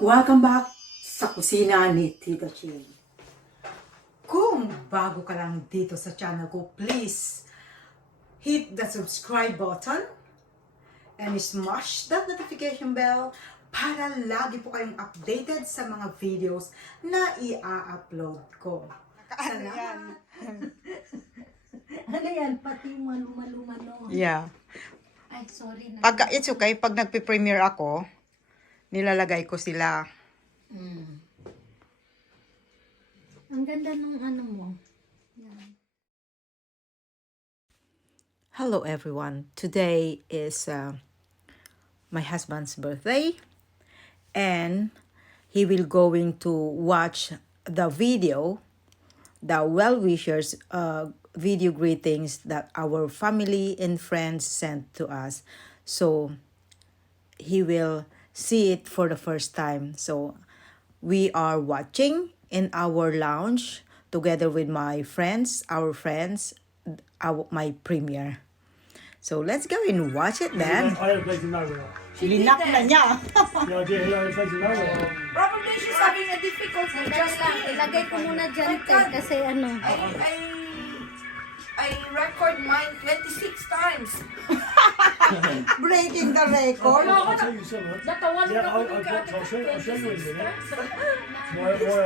Welcome back sa kusina ni Tita Chin. Kung bago ka lang dito sa channel ko, please hit the subscribe button and smash that notification bell para lagi po kayong updated sa mga videos na i-upload ko. Salamat! Ano yan? Pati malumano. Yeah. Ay, sorry na. It's okay. Pag nagpe-premiere ako, nilalagay ko sila. Ang ganda ng ano mo. Yan. Hello everyone. Today is my husband's birthday. And he will going to watch the video, the well-wishers video greetings that our family and friends sent to us. So, he will see it for the first time. So, we are watching in our lounge together with my friends, my premiere. So, let's go and watch it then. I had a place in nowhere. Linak na niya. The idea he had a place in nowhere. Probably she's having a difficulty. Just lang, ilagay ko muna dyan kasi ano. I record mine 26 times. Breaking the record. I'll tell you something. Natawan Yeah, ako I'll ng kate. show you in a minute.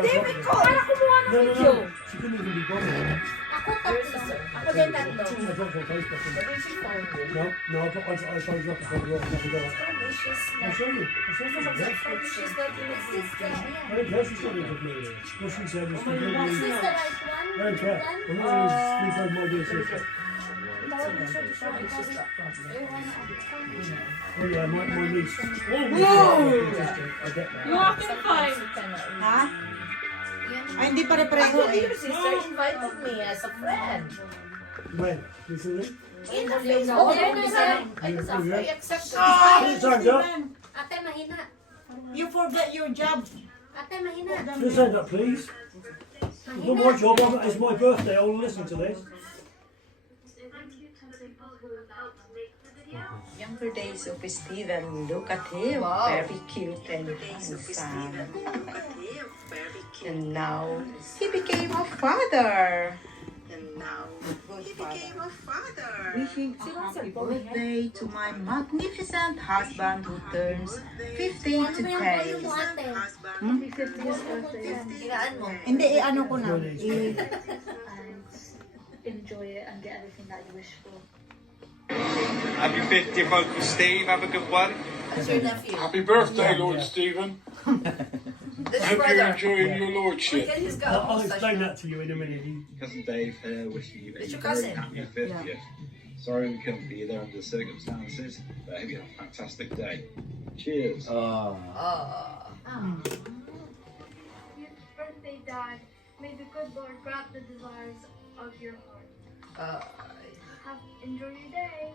Difficult! Para kumuha ng video. She couldn't even be bothered. Ako tatlo. Ako din tatlo. I dropped on Facebook. But she found you. No, I tried to drop it on the road. I'll show you. I'll show you. Yeah. She's not in existence. I don't care. She's not even with me. What she said was completely... Is this the right one? I don't care. I'm not going to sleep on my dear sister. Oh yeah, my niece. Oh, I get that. You are fine. Ha? Ay, hindi pa I represo believe eh. sister invited me as a friend. When? Recently? In the Facebook. Oh, there is a- I accepted. Time's up. Ate, mahina. You forget your job. Ate, mahina. Just say that, please. It's not my job. It's my birthday. I want to listen to this. Younger days of Steven, look at him, Wow. very cute and handsome. And now, he became a father. Wishing a happy birthday to my magnificent husband who turns 15 Ano yung today. kayo mo, ate? Inaan mo. Hindi, ano ko na. Enjoy it and get everything that you wish for. Happy 50th, Uncle Steve. Have a good one. That's your nephew. Happy birthday, Lord Stephen. That's Hope your you're brother. enjoying your Look lordship. at he's got a I'll explain mustache. that to you in a minute. Cousin Dave here, wishing you a It's your very cousin. happy 50th. Sorry we couldn't be there under the circumstances, but I hope you have a fantastic day. Cheers. Oh. Birthday, Dad. May the good Lord grant the desires of your heart. Enjoy your day.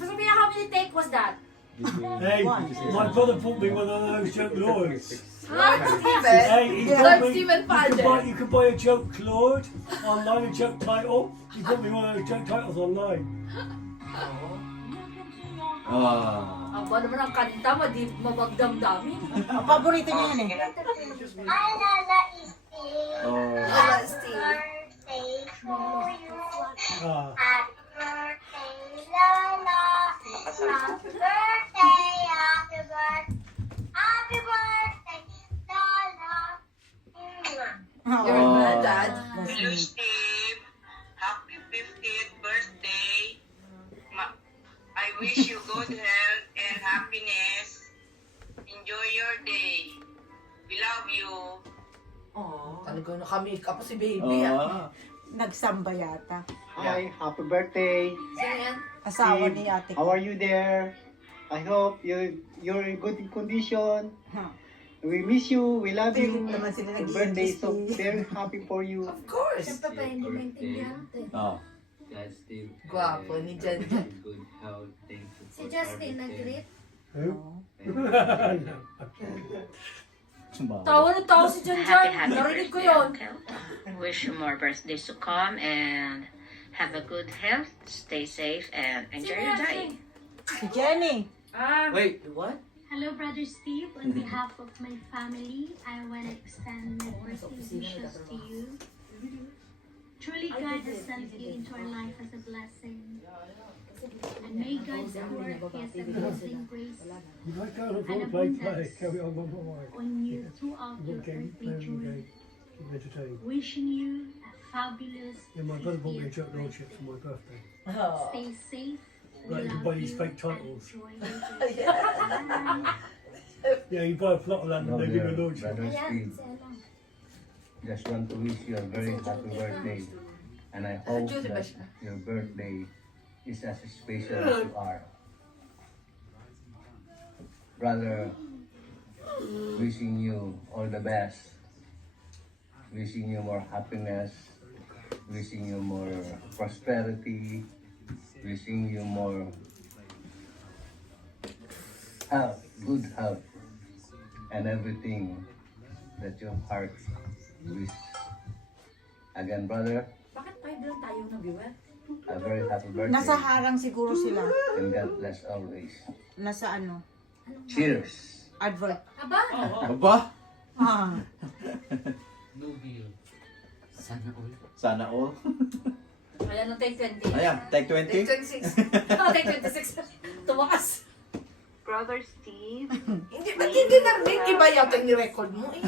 So, how many take was that? Hey, my brother put me one of those joke lords. Lord Steven. Hey, he Lord told me Stephen you could buy a joke lord online, a joke title. He put me one of those joke titles online. Aba naman ang kanta, mabagdamdamin. Paborito niya yan eh. Lord Steve. Ah. You're my dad. Hello, Steve. Happy 50th birthday. I wish you good health and happiness. Enjoy your day. We love you. Talaga naka-makeup pa si baby. Nagsamba yata. Hi, happy birthday. Sino yan? Asawa Steve, ni ate How ko. are you there? I hope you're in good condition. Huh. We miss you. We love you. Naman sila Happy birthday. So nag-i-industry. very happy for you. Of course. Siyempre pa hindi maintindihan, ate. Gwapo ni Jan Jan. Si Justin nag-greet. Who? Tawa na tawa si Jan Jan. Narinig ko yun. Wish you more birthdays to come and have a good health, stay safe, and enjoy your day. Si Jenny. Wait, what? Hello, Brother Steve. On behalf of my family, I want to extend my birthday wishes to you. Truly, God has sent you into our life as a blessing. And may God pour His amazing grace You might go on and play, abundance carry on one more way. on you throughout your Game, earthly journey. keep entertained. Wishing you a fabulous Yeah, my brother bought me a 50th Chuck Lordship birthday. for my birthday. Stay safe. We Right, you can love buy these you fake and titles. enjoy your day. Bye. Yeah, you buy a plot of land and they give you a Lordship. Brother Steve, just want to wish you a very happy birthday. And I hope that your birthday is as special as you are. Brother, wishing you all the best. Wishing you more happiness. Wishing you more prosperity. Wishing you more health, good health, and everything that your heart wish. Again, brother, Bakit 5 lang tayo na viewer? a very happy birthday. Nasa harang siguro sila. And God bless always. Nasa ano? Cheers! Advert. Aba! Aba? Ah. No view. Sana all. Sana all. Wala nang take 20. Ayan, take 20. Take 26. Take 26. Tumakas. Brother Steve, Hindi, ba't hindi narinig? Iba yata yung record mo eh.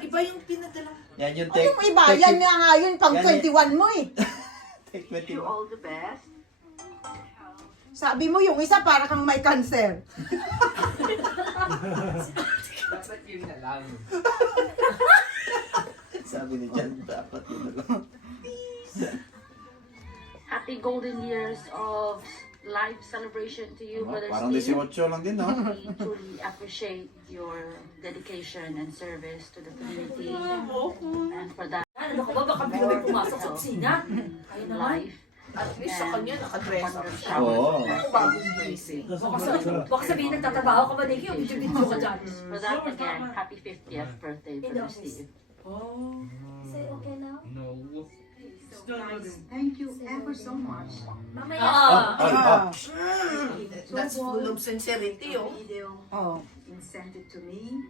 Iba yung pinadala. Yan yung take. Anong iba? Yan na nga yun, pang Yan 21 mo eh. Take wish you 21. all the best. Sabi mo yung isa para kang may cancer. Dapat yun na lang. Sabi ni Jan, dapat yun na lang. Happy golden years of life celebration to you, Brother Parang Steve. 18 lang din, no? We truly appreciate your dedication and service to the community. And for that, Ano ko ba? Baka bigla may pumasok sa kusina. Ayun naman. life. At least sa kanya nakadress up siya. Oo. Baka sabihin nagtatrabaho ka ba, Nikki? O video ka dyan? For that, again, happy 50th birthday, Brother Steve. Oh. Is it okay now? No. Guys, thank you ever so much. Ah! Ah. That's full of sincerity, oh. Video Oh. and sent it to me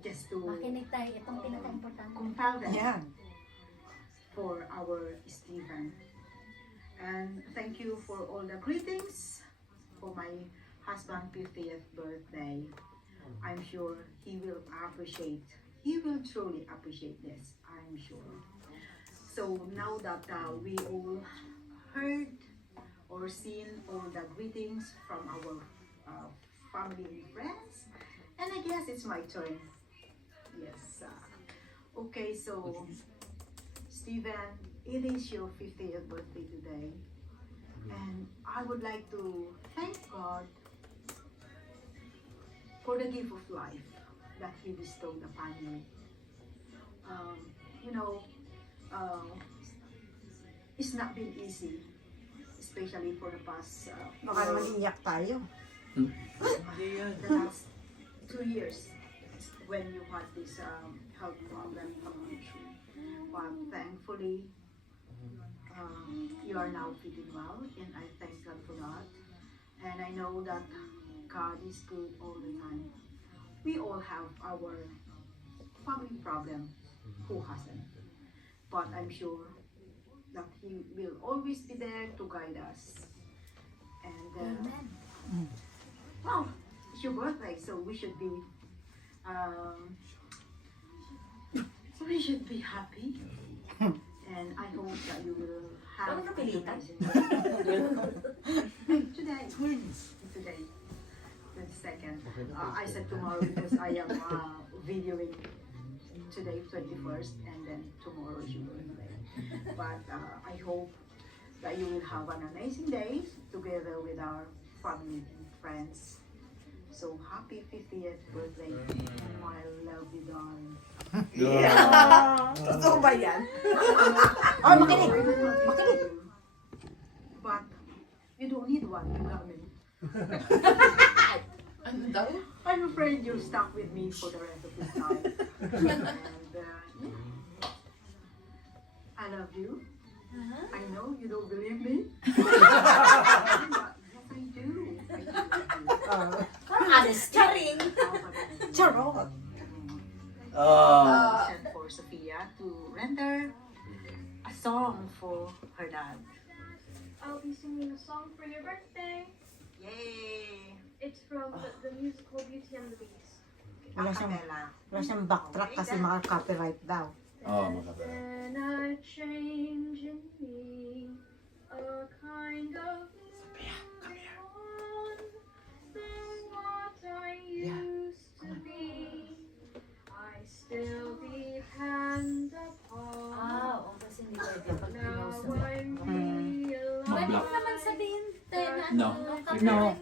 just to Makinig tayo. Itong pinaka-importante. compel them Yan. for our Stephen. And thank you for all the greetings for my husband's 50th birthday. I'm sure he will truly appreciate this, I'm sure. So now that we all heard or seen all the greetings from our family and friends, and I guess it's my turn. Yes. Okay, so Stephen, it is your 50th birthday today, and I would like to thank God for the gift of life that He bestowed upon you. It's not been easy, especially for the past Baka naman iyak tayo. the last 2 years when you had this health problem coming through. But thankfully, you are now feeling well, and I thank God for that. And I know that God is good all the time. We all have our family problem. Who hasn't? But I'm sure that He will always be there to guide us. And well, it's your birthday, so we should be happy. And I hope that you will have an amazing today. Today. The second. I said tomorrow because I am videoing today, 21st, and then tomorrow is your birthday. But I hope that you will have an amazing day together with our family and friends. So happy 50th birthday, my lovely darling. Totoo ba yan? Oh, makinig! Makinig! But you don't need one, you got me. Ano daw? I'm afraid you're stuck with me for the rest of the time. And yeah. I love you. I know you don't believe me. But yes, I do. Honest ka rin. Charot. For Sophia to render a song for her dad. I'll be singing a song for your birthday. Yay! It's from the musical Beauty and the Beast. Wala siyang backtrack kasi maka-copyright daw. Then a change in me, a kind of on than what I used to be. I still depend upon. Kasi hindi pwede pag Now pinost na. I realize. Pwede mo naman sabihin, No. No.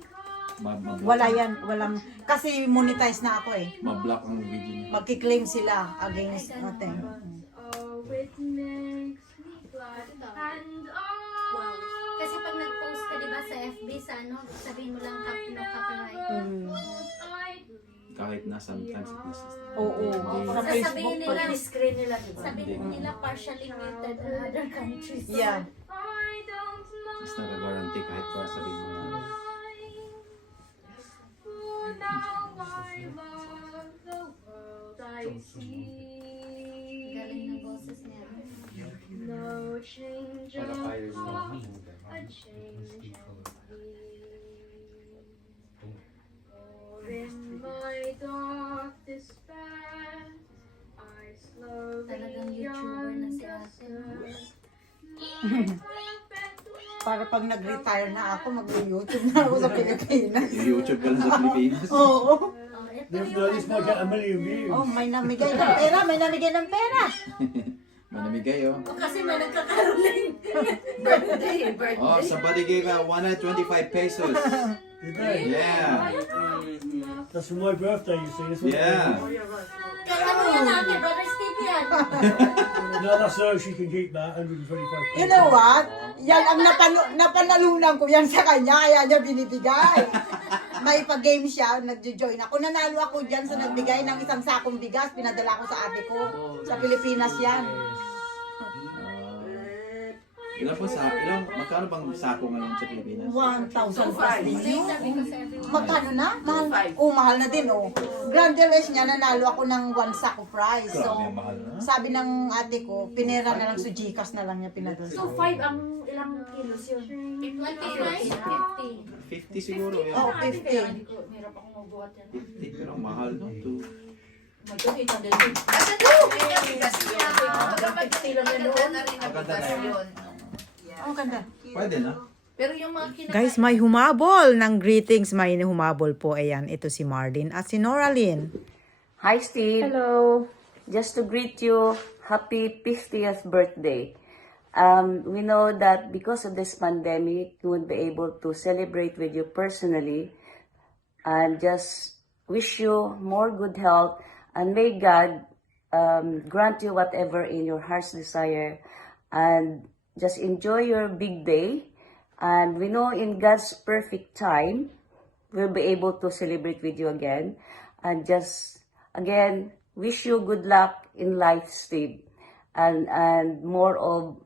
Wala yan. Walang, kasi monetize na ako eh. Ma-block ang video niya. Magki-claim sila against natin. Oh, it makes me glad and Wow. Kasi pag nag-post ka, di ba, sa FB, sa ano, sabihin mo lang no copyright. Kahit na sometimes it is. Oo. Sa Sasabihin Facebook nila, pa. Screen nila, di ba? sabihin nila partially muted in other countries. Yeah. Mas nag-guarantee kahit pa sabihin mo na. now I love the world I see. Galing ng boses niya. No change of heart, a change in me. For in my dark despair, I slowly Talagang YouTuber na si ate. Para pag nag-retire na ako, mag-YouTube na ako sa Pilipinas. YouTube ka lang sa Pilipinas. Oo. This might get 1 million views. Oh, may namigay ng pera, may namigay ng pera. Manamigay oh. Kasi may nagkakaroling. birthday. Oh, somebody gave 125 pesos. Did they? Yeah. That's for my birthday, you see. That's what Yeah. Kaya ano yan natin, Brother Steve yan. No, that's so she can keep that 125 pesos. You know what? Yan ang napanalunan ko yan sa kanya, kaya niya binibigay. May pag-game siya, nagjo-join ako. Nanalo ako dyan sa nagbigay ng isang sakong bigas, pinadala ko sa ate ko. Sa Pilipinas yan. Magkano bang sako ngayon sa Pilipinas? 1,000 plus din yun. Sabi ko sa everyone. Magkano na? Mahal. Oh, mahal na din, oh. Grand Deles niya, nanalo ako ng 1 sack of prize. So, Grabe, mahal na. sabi ng ate ko, pinera na lang sa Gcash na lang niya pinadala. So, 5 ang ilang kilos yun? 50. 50 siguro. Oh, Yeah. 50. Hirap akong magbuhat yan. 50 pero mahal no? Magkano ito din. Maganda na yun. Oh, ganda. Pwede na. Pero yung mga Guys, may humabol ng greetings. May humabol po. Ayan, ito si Marlene at si Noraline. Hi, Steve. Hello. Just to greet you, happy 50th birthday. We know that because of this pandemic, you won't be able to celebrate with you personally. And just wish you more good health. And may God grant you whatever in your heart's desire. And just enjoy your big day. And we know in God's perfect time, we'll be able to celebrate with you again. And just, again, wish you good luck in life, Steve. And more of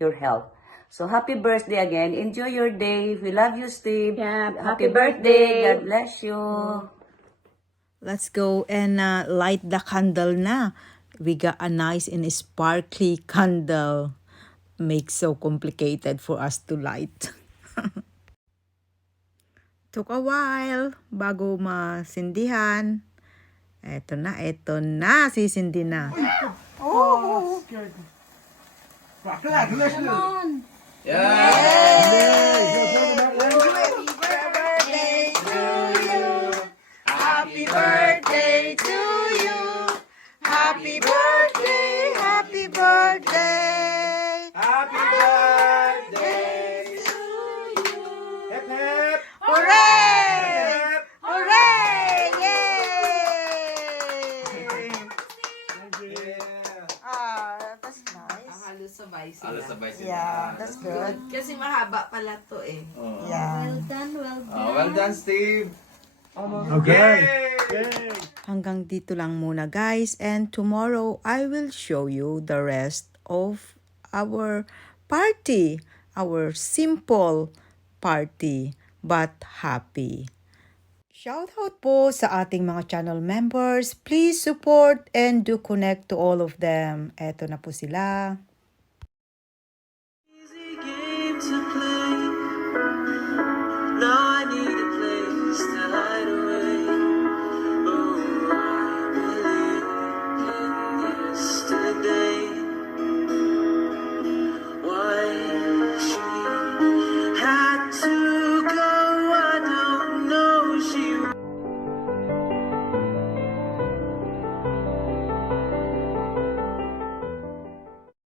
your health. So, happy birthday again. Enjoy your day. We love you, Steve. Yeah, happy birthday. God bless you. Let's go and light the candle na. We got a nice and sparkly candle. Makes so complicated for us to light. Took a while bago masindihan. Eto na, sisindi na. Oh, good. Come on. Happy birthday to you. Happy birthday, happy birthday. Happy birthday to you. Hip hip. Hooray! Hooray! Yay! That's nice. Halos sabay sila. Alas sabay sila. Yeah, that's good. Kasi mahaba pala to eh. Yeah. Well done, well done. Well done, Steve. Okay. Yay. Hanggang dito lang muna guys, and tomorrow I will show you the rest of our party, our simple party but happy. Shoutout po sa ating mga channel members. Please support and do connect to all of them. Eto na po sila. Now I need a place to hide away.